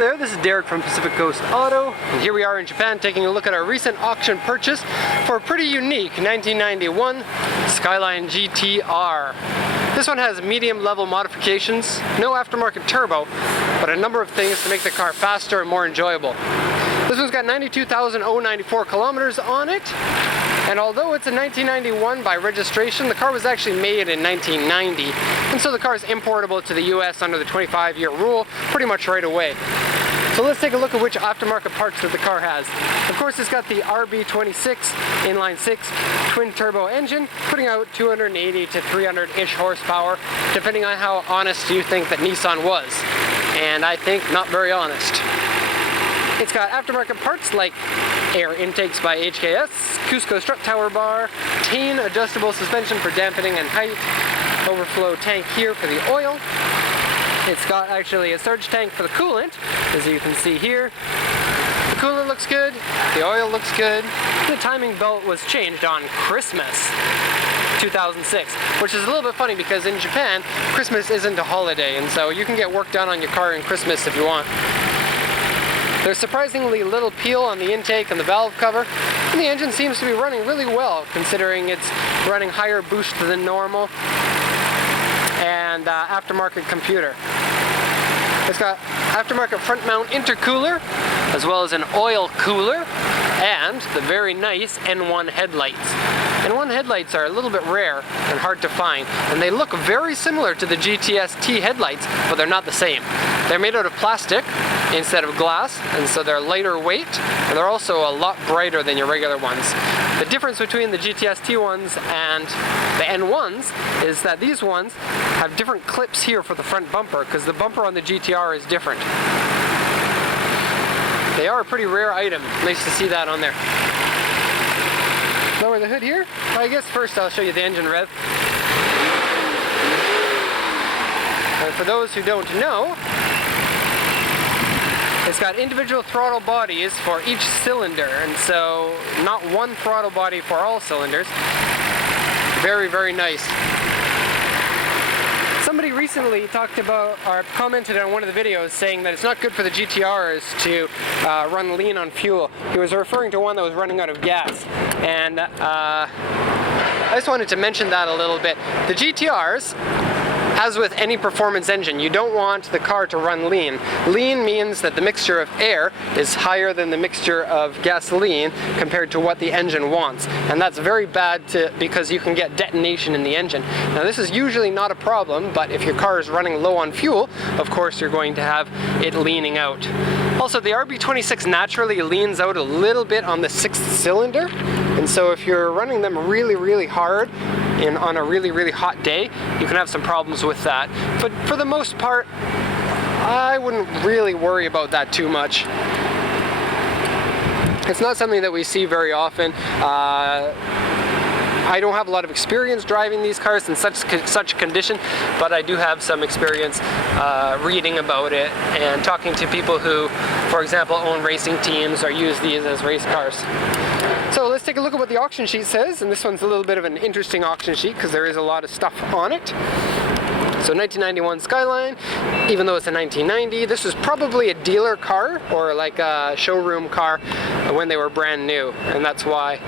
there, this is Derek from Pacific Coast Auto, and here we are in Japan taking a look at our recent auction purchase for a pretty unique 1991 Skyline GTR. This one has medium level modifications, no aftermarket turbo, but a number of things to make the car faster and more enjoyable. This one's got 92,094 kilometers on it, and although it's a 1991 by registration, the car was actually made in 1990, and so the car is importable to the US under the 25-year rule pretty much right away. So let's take a look at which aftermarket parts that the car has. Of course, it's got the RB26 inline-six twin-turbo engine, putting out 280 to 300-ish horsepower, depending on how honest you think that Nissan was. And I think not very honest. It's got aftermarket parts like air intakes by HKS, Cusco strut tower bar, Tain adjustable suspension for dampening and height, overflow tank here for the oil. It's got actually a surge tank for the coolant, as you can see here. The coolant looks good, the oil looks good. The timing belt was changed on Christmas 2006, which is a little bit funny because in Japan, Christmas isn't a holiday, and so you can get work done on your car in Christmas if you want. There's surprisingly little peel on the intake and the valve cover, and the engine seems to be running really well considering it's running higher boost than normal, and aftermarket computer. It's got aftermarket front mount intercooler, as well as an oil cooler, and the very nice N1 headlights. N1 headlights are a little bit rare and hard to find, and they look very similar to the GTS-T headlights, but they're not the same. They're made out of plastic instead of glass, and so they're lighter weight, and they're also a lot brighter than your regular ones. The difference between the GTS-T ones and the N1s is that these ones have different clips here for the front bumper, because the bumper on the GTR is different. They are a pretty rare item. Nice to see that on there. Lower the hood here. Well, I guess first I'll show you the engine rev. And for those who don't know, it's got individual throttle bodies for each cylinder, and so not one throttle body for all cylinders. Very, very nice. Somebody recently talked about, or commented on one of the videos saying that it's not good for the GTRs to run lean on fuel. He was referring to one that was running out of gas. And I just wanted to mention that a little bit. The GTRs, as with any performance engine, you don't want the car to run lean. Lean means that the mixture of air is higher than the mixture of gasoline compared to what the engine wants. And that's very bad because you can get detonation in the engine. Now this is usually not a problem, but if your car is running low on fuel, of course you're going to have it leaning out. Also, the RB26 naturally leans out a little bit on the 6th cylinder, and so if you're running them really, really hard on a really, really hot day, you can have some problems with that. But for the most part, I wouldn't really worry about that too much. It's not something that we see very often. I don't have a lot of experience driving these cars in such condition, but I do have some experience reading about it and talking to people who, for example, own racing teams or use these as race cars. So let's take a look at what the auction sheet says, and this one's a little bit of an interesting auction sheet because there is a lot of stuff on it. So 1991 Skyline, even though it's a 1990, this was probably a dealer car or like a showroom car when they were brand new, and that's why.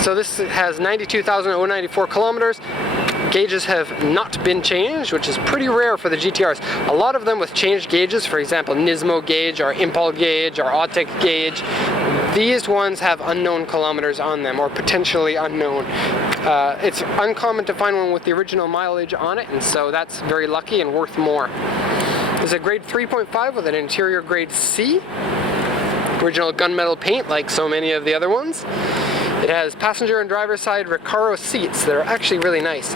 So this has 92,094 kilometers. Gauges have not been changed, which is pretty rare for the GTRs. A lot of them with changed gauges, for example, Nismo gauge or Impal gauge or Auciton gauge, these ones have unknown kilometers on them, or potentially unknown. It's uncommon to find one with the original mileage on it, and so that's very lucky and worth more. There's a grade 3.5 with an interior grade C. Original gunmetal paint like so many of the other ones. It has passenger and driver side Recaro seats that are actually really nice.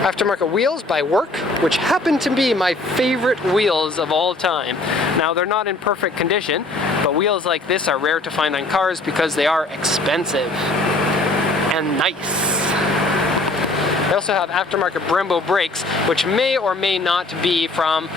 Aftermarket wheels by Work, which happen to be my favorite wheels of all time. Now they're not in perfect condition, but wheels like this are rare to find on cars because they are expensive and nice. They also have aftermarket Brembo brakes, which may or may not be from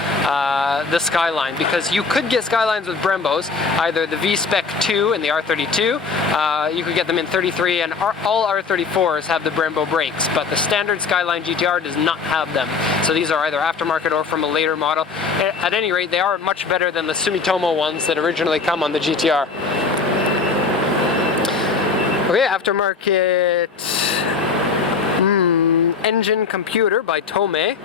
the Skyline, because you could get Skylines with Brembos, either the V-Spec 2 and the R32. You could get them in 33, and all R34s have the Brembo brakes, but the standard Skyline GTR does not have them. So these are either aftermarket or from a later model. At any rate, they are much better than the Sumitomo ones that originally come on the GTR. Okay, aftermarket engine computer by Tomei.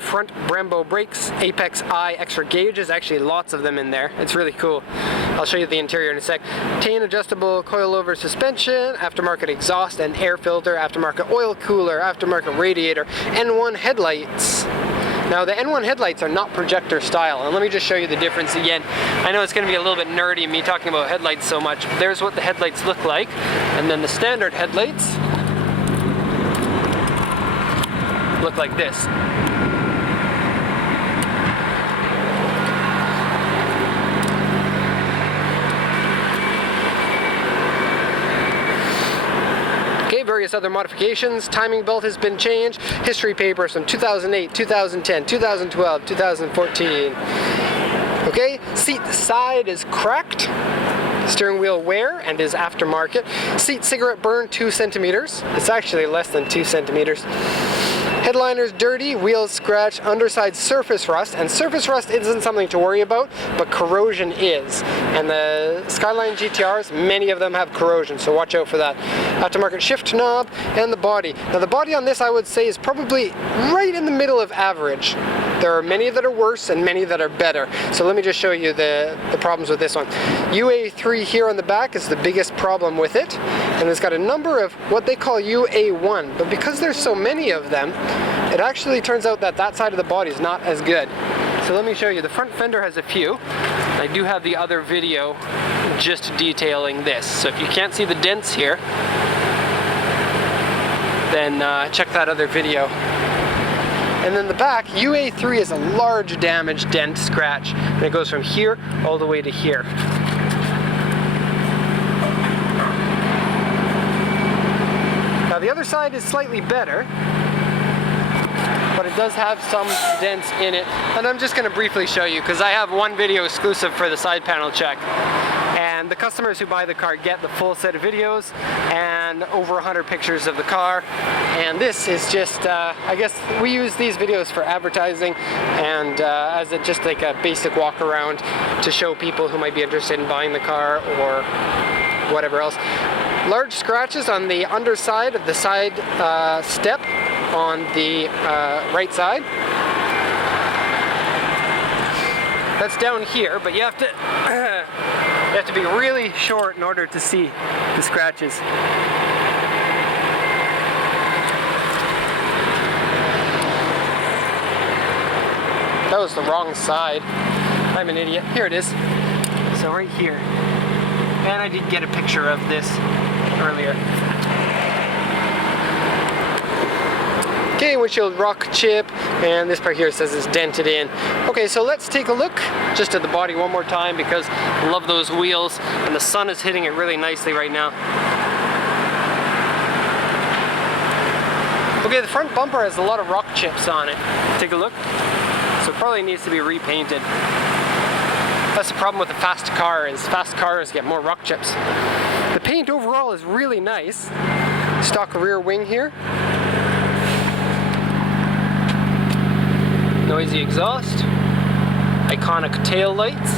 Front Brembo brakes, Apex I extra gauges, actually lots of them in there. It's really cool. I'll show you the interior in a sec. Chain adjustable coilover suspension, aftermarket exhaust and air filter, aftermarket oil cooler, aftermarket radiator, N1 headlights. Now the N1 headlights are not projector style, and let me just show you the difference again. I know it's going to be a little bit nerdy, me talking about headlights so much, but there's what the headlights look like, and then the standard headlights look like this. Various other modifications. Timing belt has been changed. History papers from 2008, 2010, 2012, 2014. Okay, seat side is cracked. Steering wheel wear and is aftermarket. Seat cigarette burn 2 centimeters. It's actually less than 2 centimeters. Headliner's dirty, wheels scratched, underside surface rust, and surface rust isn't something to worry about, but corrosion is. And the Skyline GTRs, many of them have corrosion, so watch out for that. Aftermarket shift knob and the body. Now the body on this, I would say, is probably right in the middle of average. There are many that are worse and many that are better. So let me just show you the problems with this one. UA3 here on the back is the biggest problem with it, and it's got a number of what they call UA1, but because there's so many of them, it actually turns out that that side of the body is not as good. So let me show you. The front fender has a few. I do have the other video just detailing this. So if you can't see the dents here, then check that other video. And then the back, UA3 is a large damage dent scratch, and it goes from here all the way to here. Now the other side is slightly better, but it does have some dents in it, and I'm just going to briefly show you because I have one video exclusive for the side panel check, and the customers who buy the car get the full set of videos and over 100 pictures of the car, and this is just I guess we use these videos for advertising and as just like a basic walk around to show people who might be interested in buying the car or whatever else. Large scratches on the underside of the side step on the right side. That's down here, but you have to be really short in order to see the scratches. That was the wrong side. I'm an idiot. Here it is. So right here. And I did get a picture of this earlier. Okay, windshield rock chip, and this part here says it's dented in. Okay, so let's take a look just at the body one more time because I love those wheels, and the sun is hitting it really nicely right now. Okay, the front bumper has a lot of rock chips on it. Take a look. So it probably needs to be repainted. That's the problem with a fast car, is fast cars get more rock chips. The paint overall is really nice. Stock rear wing here. Noisy exhaust. Iconic tail lights.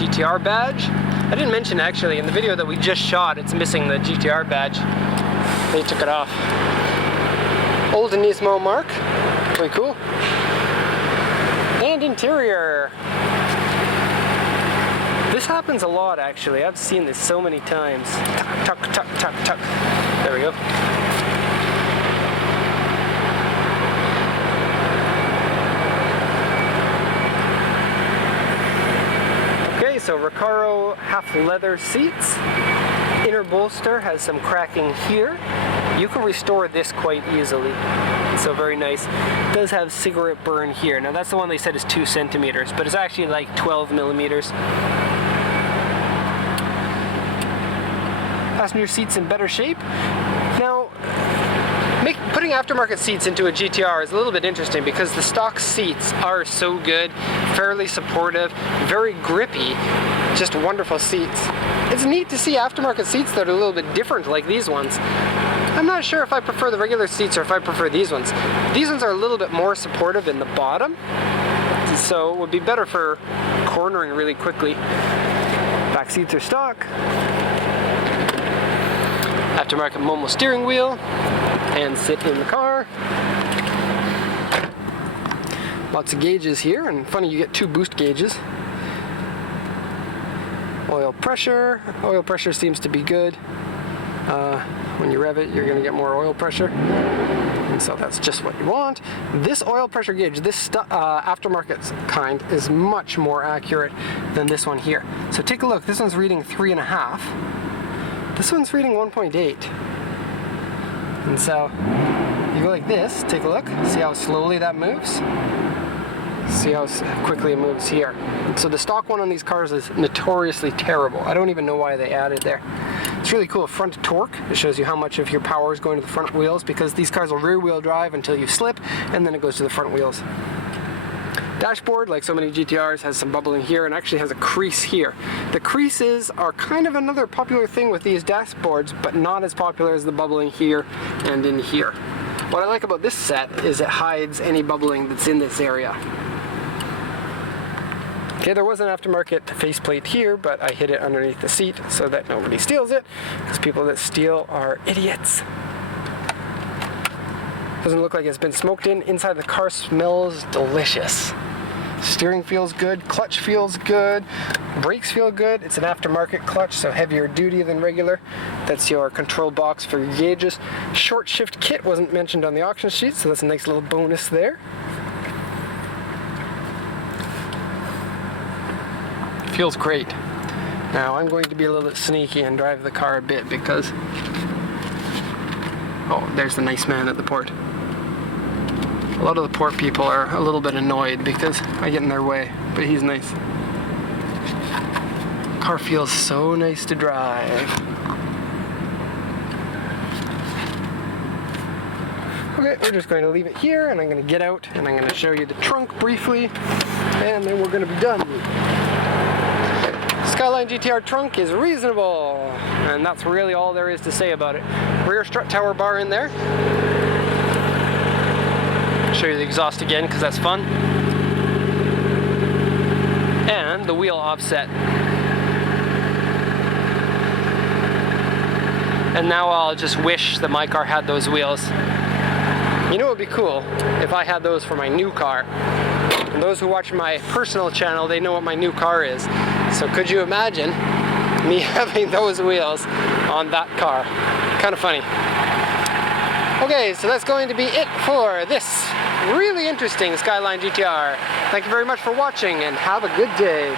GTR badge. I didn't mention actually, in the video that we just shot, it's missing the GTR badge. They took it off. Old Nismo mark. Pretty cool. And interior. This happens a lot actually. I've seen this so many times. Tuck, tuck, tuck, tuck, tuck. There we go. Okay, so Recaro half leather seats. Inner bolster has some cracking here. You can restore this quite easily. So very nice. It does have cigarette burn here. Now that's the one they said is 2 centimeters, but it's actually like 12 millimeters. Passenger seats in better shape. Now, putting aftermarket seats into a GTR is a little bit interesting because the stock seats are so good, fairly supportive, very grippy, just wonderful seats. It's neat to see aftermarket seats that are a little bit different like these ones. I'm not sure if I prefer the regular seats or if I prefer these ones. These ones are a little bit more supportive in the bottom, so it would be better for cornering really quickly. Back seats are stock. Aftermarket Momo steering wheel, and sit in the car. Lots of gauges here, and funny, you get 2 boost gauges. Oil pressure seems to be good. When you rev it, you're going to get more oil pressure, and so that's just what you want. This oil pressure gauge, this aftermarket kind, is much more accurate than this one here. So take a look, this one's reading 3.5. This one's reading 1.8. And so, you go like this, take a look, see how slowly that moves? See how quickly it moves here. So the stock one on these cars is notoriously terrible. I don't even know why they added there. It's really cool. Front torque, it shows you how much of your power is going to the front wheels, because these cars will rear wheel drive until you slip, and then it goes to the front wheels. Dashboard, like so many GTRs, has some bubbling here and actually has a crease here. The creases are kind of another popular thing with these dashboards, but not as popular as the bubbling here and in here. What I like about this set is it hides any bubbling that's in this area. Okay, there was an aftermarket faceplate here, but I hid it underneath the seat so that nobody steals it, because people that steal are idiots. Doesn't look like it's been smoked in. Inside the car smells delicious. Steering feels good, clutch feels good, brakes feel good. It's an aftermarket clutch, so heavier duty than regular. That's your control box for your gauges. Short shift kit wasn't mentioned on the auction sheet, so that's a nice little bonus there. Feels great. Now I'm going to be a little bit sneaky and drive the car a bit because... Oh, there's the nice man at the port. A lot of the port people are a little bit annoyed because I get in their way, but he's nice. Car feels so nice to drive. Okay, we're just going to leave it here, and I'm going to get out and I'm going to show you the trunk briefly, and then we're going to be done. Skyline GTR trunk is reasonable, and that's really all there is to say about it. Rear strut tower bar in there. Show you the exhaust again because that's fun. And the wheel offset. And now I'll just wish that my car had those wheels. You know what would be cool if I had those for my new car. And those who watch my personal channel, they know what my new car is. So could you imagine me having those wheels on that car? Kind of funny. Okay, so that's going to be it for this really interesting Skyline GTR. Thank you very much for watching, and have a good day.